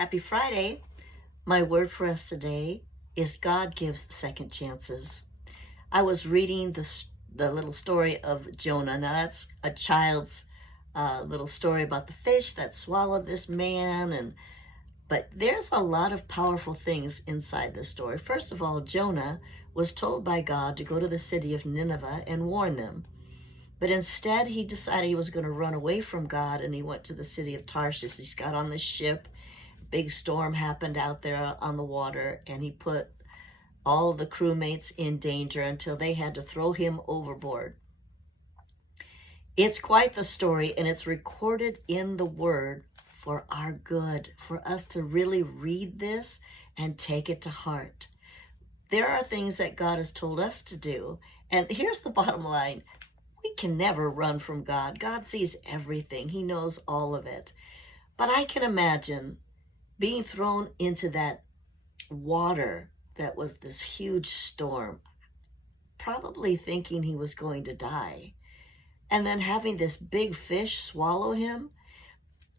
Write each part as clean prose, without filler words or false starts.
Happy Friday. My word for us today is God gives second chances. I was reading the little story of Jonah. Now that's a child's little story about the fish that swallowed this man, but there's a lot of powerful things inside this story. First of all, Jonah was told by God to go to the city of Nineveh and warn them. But instead, he decided he was going to run away from God, and he went to the city of Tarshish. He got on the ship. Big storm happened out there on the water, and he put all the crewmates in danger until they had to throw him overboard. It's quite the story, and it's recorded in the Word for our good, for us to really read this and take it to heart. There are things that God has told us to do, and here's the bottom line. We can never run from God. God sees everything. He knows all of it. But I can imagine being thrown into that water that was this huge storm, probably thinking he was going to die, and then having this big fish swallow him.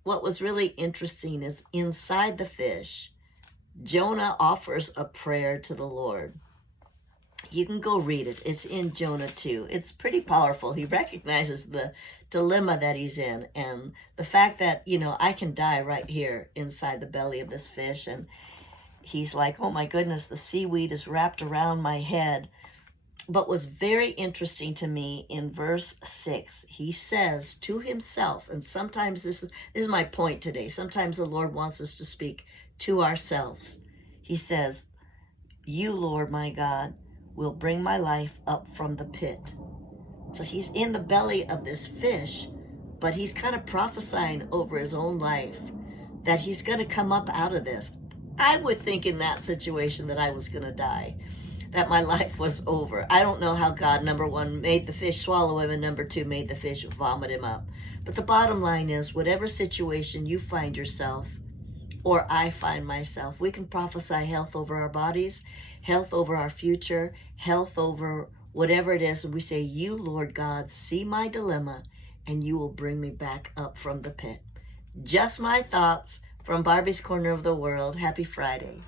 What was really interesting is inside the fish, Jonah offers a prayer to the Lord. You can go read it. It's in Jonah 2. It's pretty powerful. He recognizes the dilemma that he's in and the fact that, I can die right here inside the belly of this fish. And he's like, oh my goodness, the seaweed is wrapped around my head. But what's very interesting to me in verse 6, he says to himself, and sometimes this is my point today. Sometimes the Lord wants us to speak to ourselves. He says, you, Lord, my God, will bring my life up from the pit. So he's in the belly of this fish, but he's kind of prophesying over his own life that he's going to come up out of this. I would think in that situation that I was going to die, that my life was over. I don't know how God, number one, made the fish swallow him, and number two, made the fish vomit him up. But the bottom line is, whatever situation you find yourself, or I find myself, we can prophesy health over our bodies, health over our future, health over whatever it is. And we say, you, Lord God, see my dilemma, and you will bring me back up from the pit. Just my thoughts from Barbie's Corner of the World. Happy Friday.